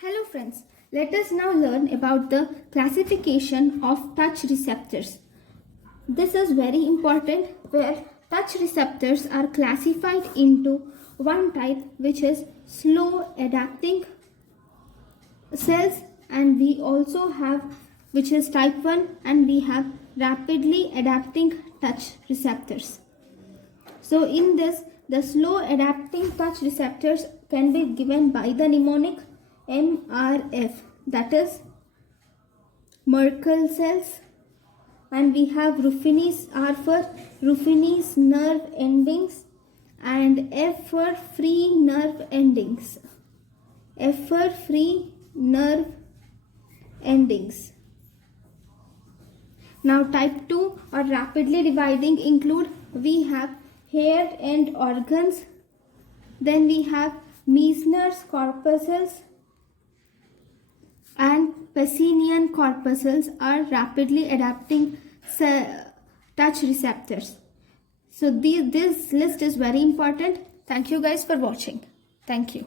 Hello friends, let us now learn about the classification of touch receptors. This is very important where touch receptors are classified into one type which is slow adapting cells, and we also have which is type 1, and we have rapidly adapting touch receptors. So in this, the slow adapting touch receptors can be given by the mnemonic MRF, that is Merkel cells, and we have Ruffini's R for Ruffini's nerve endings, and F for free nerve endings. F for free nerve endings. Now type 2 or rapidly dividing include, we have hair and organs, then we have Meissner's corpuscles, and Pacinian corpuscles are rapidly adapting touch receptors. So this list is very important. Thank you guys for watching. Thank you.